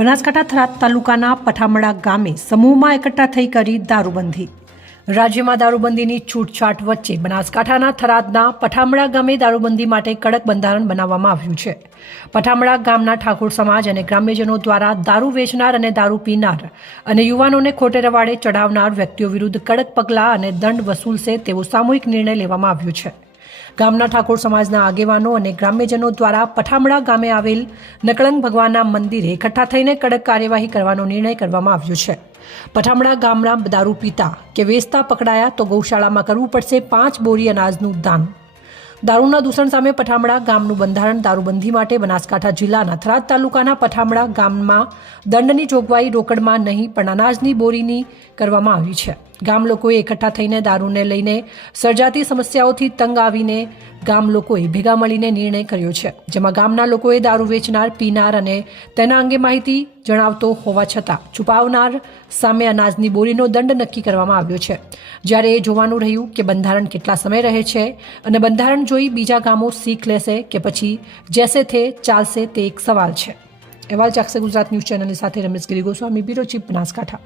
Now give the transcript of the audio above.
બનાસકાંઠા થરાદ તાલુકાના પઠામડા ગામે સમૂહમાં એકઠા થઈ કરી દારૂબંધી। રાજ્યમાં દારૂબંધીની છૂટછાટ વચ્ચે બનાસકાંઠાના થરાદના પઠામડા ગામે દારૂબંધી માટે કડક બંધારણ બનાવવામાં આવ્યું છે। પઠામડા ગામના ઠાકોર સમાજ અને ગ્રામ્યજનો દ્વારા દારૂ વેચનાર અને દારૂ પીનાર અને યુવાનોને ખોટે રવાડે ચડાવનાર વ્યક્તિઓ વિરુદ્ધ કડક પગલાં અને દંડ વસૂલશે તેવો સામૂહિક નિર્ણય લેવામાં આવ્યો છે। ગામના ઠાકોર સમાજના આગેવાનો અને ગ્રામ્યજનો દ્વારા પઠામડા ગામે આવેલ નકળંગ ભગવાનના મંદિરે એકઠા થઈને કડક કાર્યવાહી કરવાનો નિર્ણય કરવામાં આવ્યો છે। પઠામડા ગામના દારૂ પીતા કે વેચતા પકડાયા તો ગૌશાળામાં કરવું પડશે 5 બોરી અનાજનું દાન। દારૂના દૂષણ સામે પઠામડા ગામનું બંધારણ દારૂબંધી માટે બનાસકાંઠા જિલ્લાના થરાદ તાલુકાના પઠામડા ગામમાં દંડની જોગવાઈ રોકડમાં નહીં પણ અનાજની બોરીની કરવામાં આવી છે। ગામ લોકોએ એકઠા થઈને દારૂને લઈને સર્જાતી સમસ્યાઓથી તંગ આવીને ગામ લોકોએ ભેગા મળીને નિર્ણય કર્યો છે, જેમાં ગામના લોકોએ દારૂ વેચનાર, પીનાર અને તેના અંગે માહિતી જણાવતો હોવા છતાં છુપાવનાર સામે અનાજની બોરીનો દંડ નક્કી કરવામાં આવ્યો છે। જ્યારે એ જોવાનું રહ્યું કે બંધારણ કેટલા સમય રહે છે અને બંધારણ જોઈ બીજા ગામો શીખ લેશે કે પછી જેસે થે ચાલશે તે એક સવાલ છે। અહેવાલ ચાકસે ગુજરાત ન્યૂઝ ચેનલની સાથે રમેશ ગિરી ગોસ્વામી, બ્યુરો ચીફ, બનાસકાંઠા।